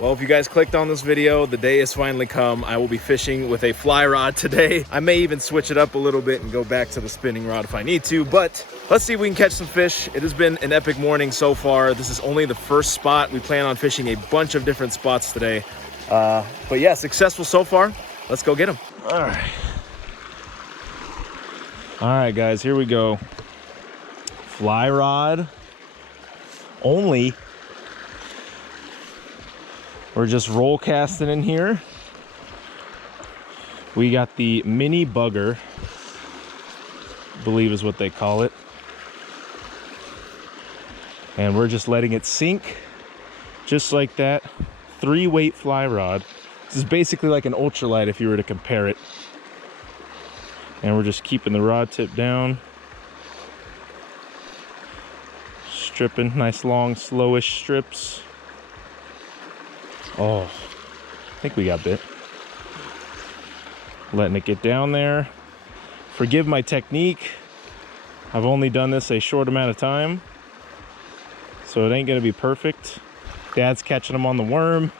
Well, if you guys clicked on this video, the day has finally come. I will be fishing with a fly rod today. I may even switch it up a little bit and go back to the spinning rod if I need to, but let's see if we can catch some fish. It has been an epic morning so far. This is only the first spot. We plan on fishing a bunch of different spots today. But yeah, successful so far. Let's go get them. All right, guys, here we go. Fly rod only. We're just roll casting in here. We got the mini bugger, I believe is what they call it. And we're just letting it sink just like that. 3-weight fly rod. This is basically like an ultralight if you were to compare it. And we're just keeping the rod tip down. Stripping, nice long, slowish strips. Oh, I think we got bit. Letting it get down there. Forgive my technique. I've only done this a short amount of time, so it ain't gonna be perfect. Dad's catching them on the worm.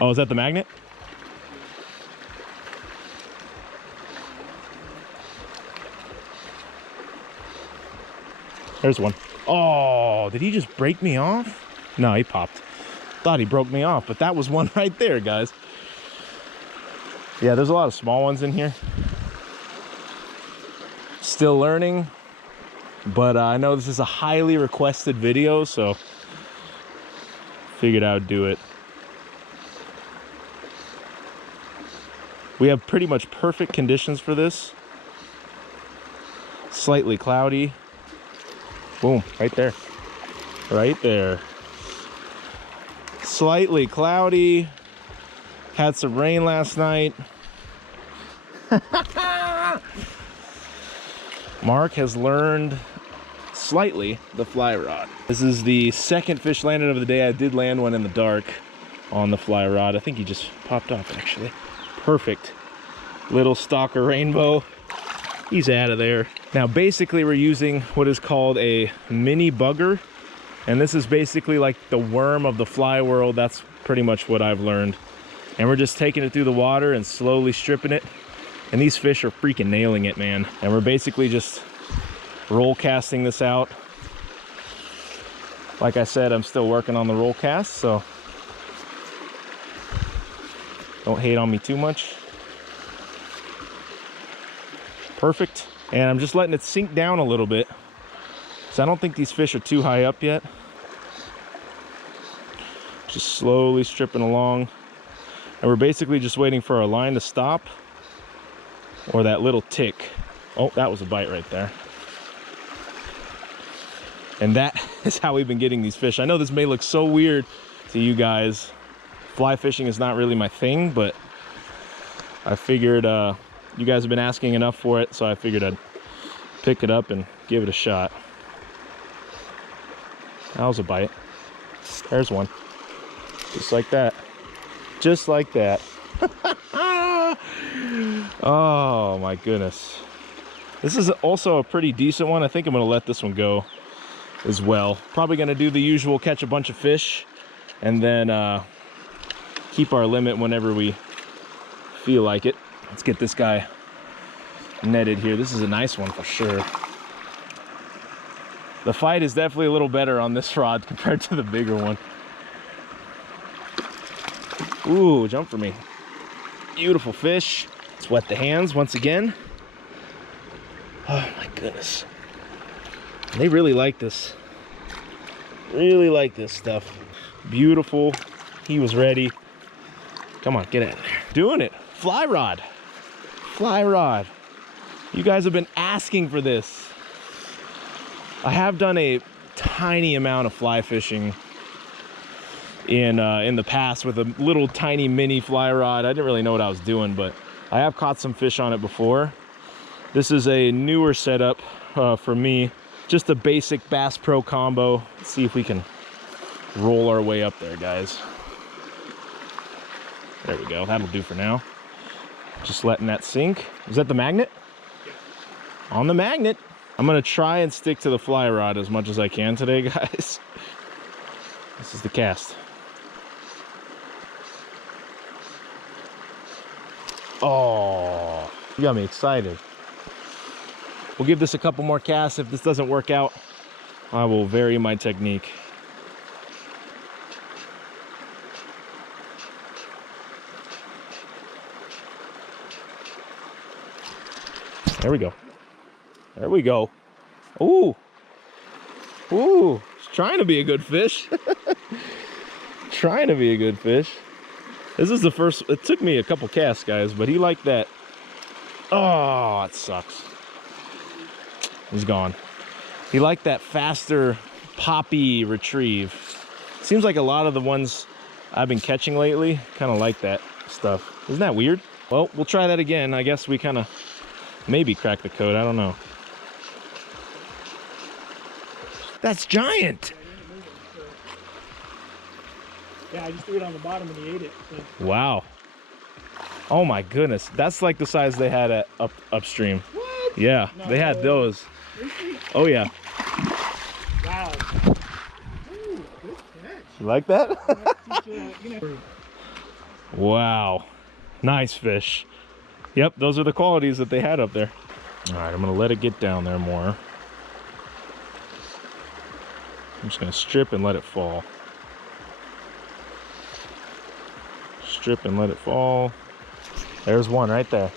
Oh, is that the magnet? There's one. Oh, did he just break me off? No, he popped. Thought he broke me off, but that was one right there, guys. Yeah, there's a lot of small ones in here. Still learning, but I know this is a highly requested video, so figured I would do it. We have pretty much perfect conditions for this. Slightly cloudy. Boom, right there. Right there. Slightly cloudy. Had some rain last night. Mark has learned slightly the fly rod. This is the second fish landed of the day. I did land one in the dark on the fly rod. I think he just popped off actually. Perfect. Little stalker rainbow. He's out of there. Now basically we're using what is called a mini bugger. And this is basically like the worm of the fly world. That's pretty much what I've learned. And we're just taking it through the water and slowly stripping it. And these fish are freaking nailing it, man. And we're basically just roll casting this out. Like I said, I'm still working on the roll cast, so don't hate on me too much. Perfect. And I'm just letting it sink down a little bit, so I don't think these fish are too high up yet. Just slowly stripping along. And we're basically just waiting for our line to stop or that little tick. Oh, that was a bite right there. And that is how we've been getting these fish. I know this may look so weird to you guys. Fly fishing is not really my thing, but I figured you guys have been asking enough for it, so I figured I'd pick it up and give it a shot. That was a bite. There's one. Just like that. Just like that. Oh my goodness. This is also a pretty decent one. I think I'm gonna let this one go as well. Probably gonna do the usual, catch a bunch of fish and then keep our limit whenever we feel like it. Let's get this guy netted here. This is a nice one for sure. The fight is definitely a little better on this rod compared to the bigger one. Ooh, jump for me. Beautiful fish. Let's wet the hands once again. Oh my goodness. They really like this. Really like this stuff. Beautiful. He was ready. Come on, get out of there. Doing it. Fly rod. Fly rod. You guys have been asking for this. I have done a tiny amount of fly fishing in the past with a little tiny mini fly rod. I didn't really know what I was doing, but I have caught some fish on it before. This is a newer setup for me. Just a basic Bass Pro combo. Let's see if we can roll our way up there, guys. There we go. That'll do for now. Just letting that sink. Is that the magnet? Yeah. On the magnet. I'm gonna try and stick to the fly rod as much as I can today, guys. This is the cast. Oh, you got me excited. We'll give this a couple more casts. If this doesn't work out, I will vary my technique. There we go. There we go. Ooh. Ooh. It's trying to be a good fish. Trying to be a good fish. This is the first. It took me a couple casts, guys, but he liked that. Oh, it sucks. He's gone. He liked that faster, poppy retrieve. Seems like a lot of the ones I've been catching lately kind of like that stuff. Isn't that weird? Well, we'll try that again. I guess we kind of maybe crack the code. I don't know. That's giant. Yeah, I just threw it on the bottom and he ate it. So. Wow. Oh my goodness. That's like the size they had at upstream. What? Yeah, no, they had those. Really? Oh yeah. Wow. Ooh, good catch. You like that? Wow. Nice fish. Yep, those are the qualities that they had up there. All right, I'm gonna let it get down there more. I'm just gonna strip and let it fall. Strip and let it fall. There's one right there.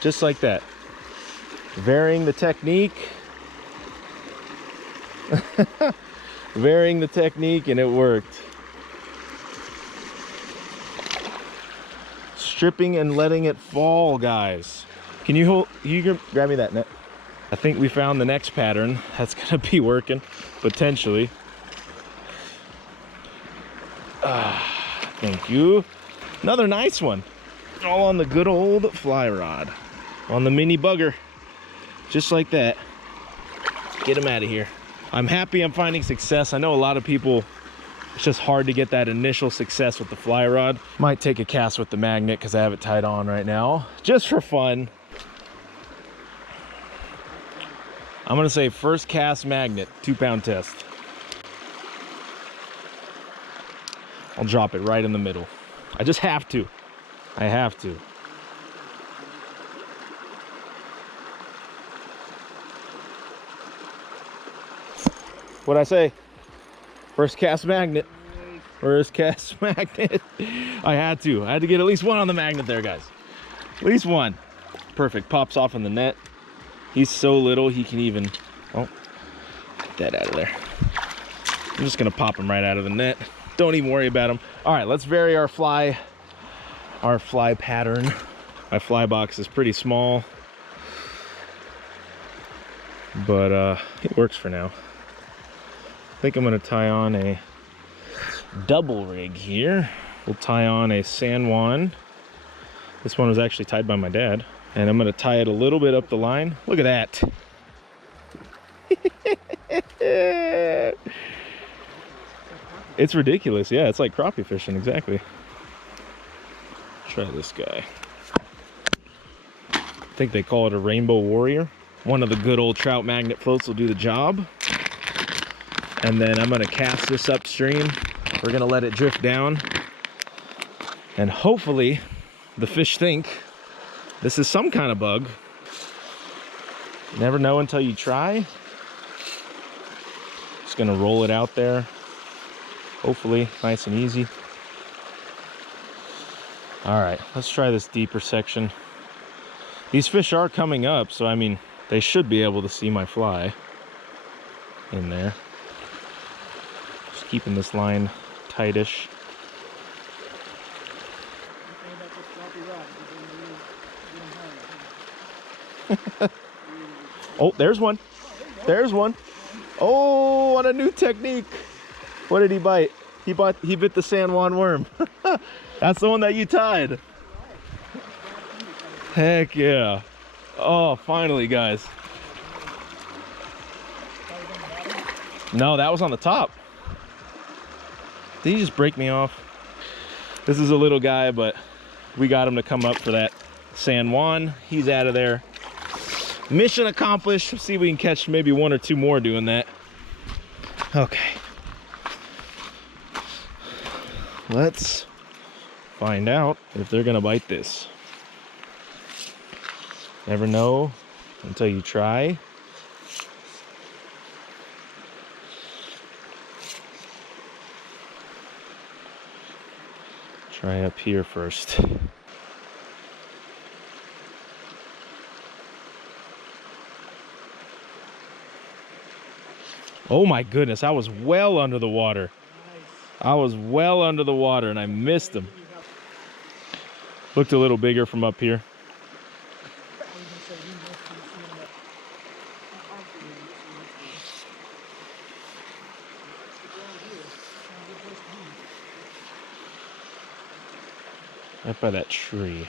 Just like that. Varying the technique. Varying the technique, and it worked. Stripping and letting it fall, guys. Can you grab me that net? I think we found the next pattern that's gonna be working, potentially. Thank you. Another nice one. All on the good old fly rod. On the mini bugger. Just like that. Get him out of here. I'm happy I'm finding success. I know a lot of people, it's just hard to get that initial success with the fly rod. Might take a cast with the magnet because I have it tied on right now. Just for fun. I'm gonna say first cast magnet, 2-pound test. I'll drop it right in the middle. I just have to. I have to. What'd I say? First cast magnet. First cast magnet. I had to get at least one on the magnet there, guys. At least one. Perfect. Pops off in the net. He's so little he can even, oh, get that out of there. I'm just gonna pop him right out of the net. Don't even worry about him. All right, let's vary our fly pattern. My fly box is pretty small, but it works for now. I think I'm gonna tie on a double rig here. We'll tie on a San Juan. This one was actually tied by my dad. And I'm gonna tie it a little bit up the line. Look at that. It's ridiculous. Yeah, it's like crappie fishing, exactly. Try this guy. I think they call it a Rainbow Warrior. One of the good old trout magnet floats will do the job. And then I'm gonna cast this upstream. We're gonna let it drift down. And hopefully the fish think this is some kind of bug. You never know until you try. Just gonna roll it out there. Hopefully, nice and easy. All right, let's try this deeper section. These fish are coming up, so I mean, they should be able to see my fly in there. Just keeping this line tightish. Oh, there's one. There's one. Oh, on a new technique. What did he bite? He bit the San Juan worm. That's the one that you tied. Heck yeah. Oh, finally, guys. No, that was on the top. Did he just break me off? This is a little guy, but we got him to come up for that San Juan. He's out of there. Mission accomplished. Let's see if we can catch maybe one or two more doing that. Okay. let's find out if they're gonna bite this. Never know until you try. Try up here first. Oh my goodness, I was well under the water. I was well under the water and I missed them. Looked a little bigger from up here. Right by that tree.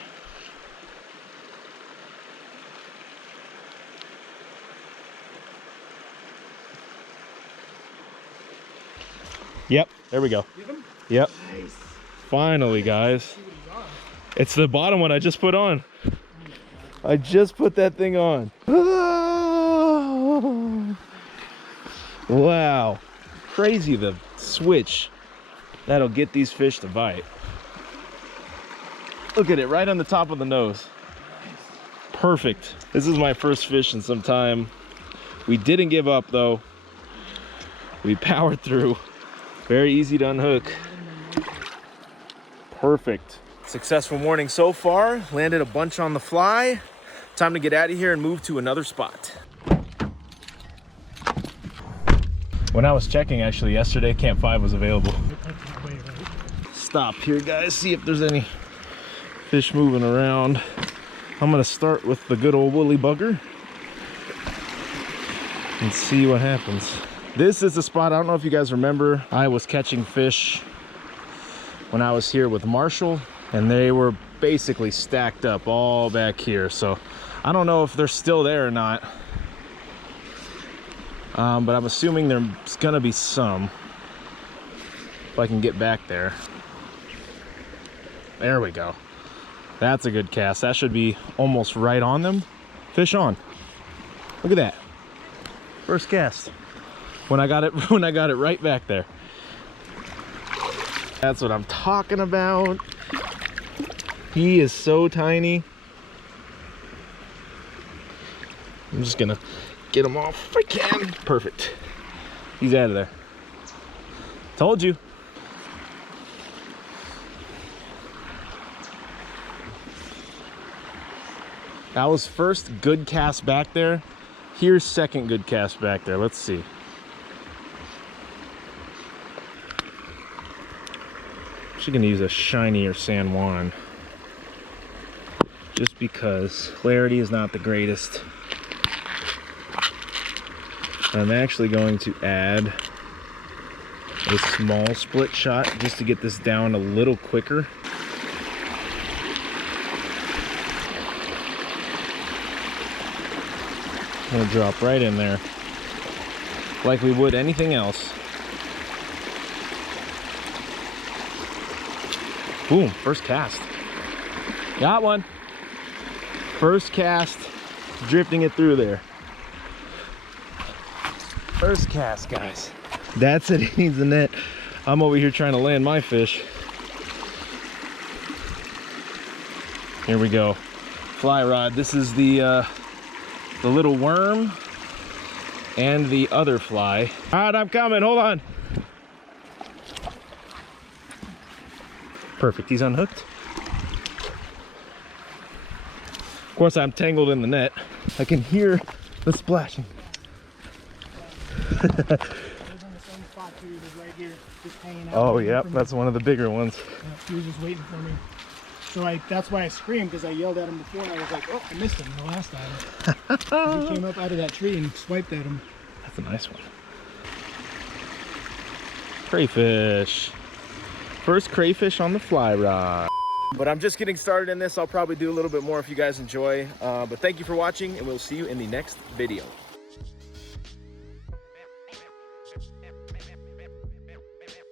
Yep, there we go. Yep. Nice. Finally, guys. It's the bottom one I just put on. I just put that thing on. Oh. Wow. Crazy the switch that'll get these fish to bite. Look at it, right on the top of the nose. Perfect. This is my first fish in some time. We didn't give up though. We powered through. Very easy to unhook. Perfect. Successful morning so far. Landed a bunch on the fly. Time to get out of here and move to another spot. When I was checking actually yesterday, Camp 5 was available. Stop here, guys. See if there's any fish moving around. I'm gonna start with the good old woolly bugger and see what happens. This is the spot, I don't know if you guys remember, I was catching fish when I was here with Marshall, and they were basically stacked up all back here. So I don't know if they're still there or not, but I'm assuming there's gonna be some, if I can get back there. There we go. That's a good cast. That should be almost right on them. Fish on. Look at that. First cast. When I got it right back there. That's what I'm talking about. He is so tiny. I'm just gonna get him off if I can. Perfect. He's out of there. Told you. That was first good cast back there. Here's second good cast back there. Let's see. Actually gonna use a shinier San Juan, just because clarity is not the greatest. I'm actually going to add a small split shot just to get this down a little quicker. I'm gonna drop right in there like we would anything else. Boom, first cast. Got one. First cast, drifting it through there. First cast, guys. That's it, he needs a net. I'm over here trying to land my fish. Here we go. Fly rod. This is the little worm and the other fly. All right, I'm coming, hold on. Perfect, he's unhooked. Of course, I'm tangled in the net. I can hear the splashing. Oh, yep, that's one of the bigger ones. Yeah, he was just waiting for me. So that's why I screamed, because I yelled at him before and I was like, oh, I missed him the last time. He came up out of that tree and swiped at him. That's a nice one. Crayfish. First crayfish on the fly rod. But I'm just getting started in this. I'll probably do a little bit more if you guys enjoy. But thank you for watching, and we'll see you in the next video.